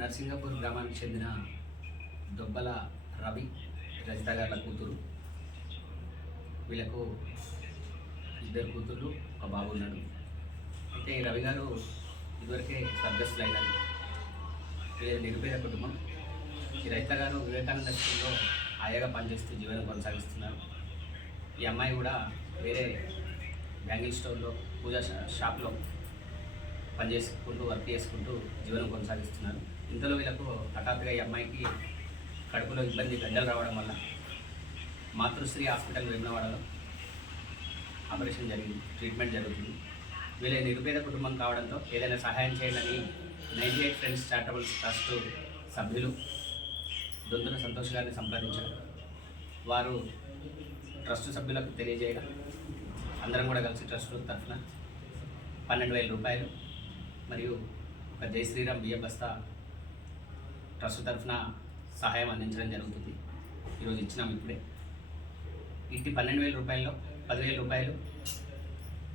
నర్సింగపూర్ గ్రామానికి చెందిన దొబ్బల రవి రజిత గారి కూతురు. వీళ్ళకు ఇద్దరు కూతుళ్ళు, ఒక బాబు ఉన్నాడు. అయితే ఈ రవి గారు ఇదివరకే స్వర్గస్థులు అయినారు. వీళ్ళ నిరుపేద కుటుంబం. ఈ రజిత గారు వివేకానంద స్కూల్లో ఆయాగా పనిచేస్తూ జీవనం కొనసాగిస్తున్నారు. ఈ అమ్మాయి కూడా వేరే బ్యాంగిల్ స్టోర్లో పూజా షాప్లో పనిచేసుకుంటూ వర్క్ చేసుకుంటూ జీవనం కొనసాగిస్తున్నారు. ఇంతలో వీళ్ళకు హఠాత్తుగా ఈ అమ్మాయికి కడుపులో ఇబ్బంది, గడ్డలు రావడం వల్ల మాతృశ్రీ హాస్పిటల్ వేములవాడలో ఆపరేషన్ జరిగింది, ట్రీట్మెంట్ జరుగుతుంది. వీళ్ళ నిరుపేద కుటుంబం కావడంతో ఏదైనా సహాయం చేయాలని 98 ఫ్రెండ్స్ చారిటబుల్ ట్రస్ట్ సభ్యులు దొంతున సంతోష్ గారిని సంప్రదించారు. వారు ట్రస్ట్ సభ్యులకు తెలియజేయడం, అందరం కూడా కలిసి ట్రస్ట్ తరఫున 12,000 రూపాయలు మరియు ఒక జై శ్రీరామ్ బియ్యం బస్తా ట్రస్ట్ తరఫున సహాయం అందించడం జరుగుతుంది. ఈరోజు ఇచ్చినాం. ఇప్పుడే ఇట్టి 12,000 రూపాయల్లో 10,000 రూపాయలు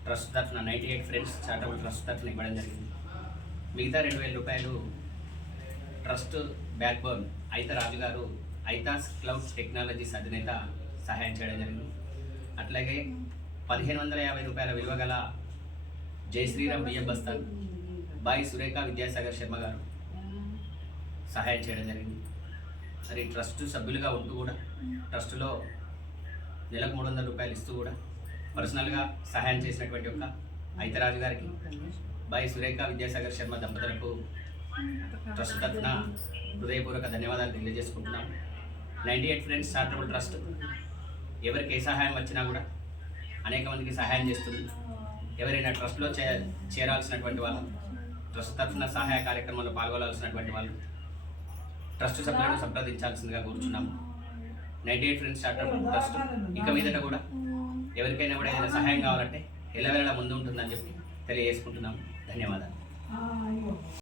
ట్రస్ట్ తరఫున 98 ఫ్రెండ్స్ చారిటబుల్ ట్రస్ట్ తరఫున ఇవ్వడం జరిగింది. మిగతా 2,000 రూపాయలు ట్రస్ట్ బ్యాక్ బోన్ అయిత రాజు గారు ఐతాస్ క్లౌడ్ టెక్నాలజీస్ అధినేత సహాయం చేయడం జరిగింది. అట్లాగే 1,550 రూపాయల విలువ గల జై శ్రీరామ్ బియ్యం బస్తా బాయి సురేఖ విద్యాసాగర్ శర్మ గారు సహాయం చేయడం జరిగింది. మరి ట్రస్ట్ సభ్యులుగా ఉంటూ కూడా ట్రస్టులో నెలకు 300 రూపాయలు ఇస్తూ కూడా పర్సనల్గా సహాయం చేసినటువంటి ఒక ఐతరాజు గారికి, బాయి సురేఖ విద్యాసాగర్ శర్మ దంపతులకు ట్రస్ట్ తరఫున హృదయపూర్వక ధన్యవాదాలు తెలియజేసుకుంటున్నాం. 98 ఫ్రెండ్స్ చారిటబుల్ ట్రస్ట్ ఎవరికి ఏ సహాయం వచ్చినా కూడా అనేక మందికి సహాయం చేస్తుంది. ఎవరైనా ట్రస్ట్లో చేరాల్సినటువంటి వాళ్ళు, ట్రస్ట్ తరఫున సహాయ కార్యక్రమంలో పాల్గొనాల్సినటువంటి వాళ్ళు ట్రస్ట్ సభ్యులను సంప్రదించాల్సిందిగా కోరుచున్నాము. 98 ఫ్రెండ్స్ చారిటబుల్ ట్రస్ట్ ఇక మీదట కూడా ఎవరికైనా కూడా ఏదైనా సహాయం కావాలంటే ఎల్లవేళలా ముందు ఉంటుందని చెప్పి తెలియజేసుకుంటున్నాము. ధన్యవాదాలు.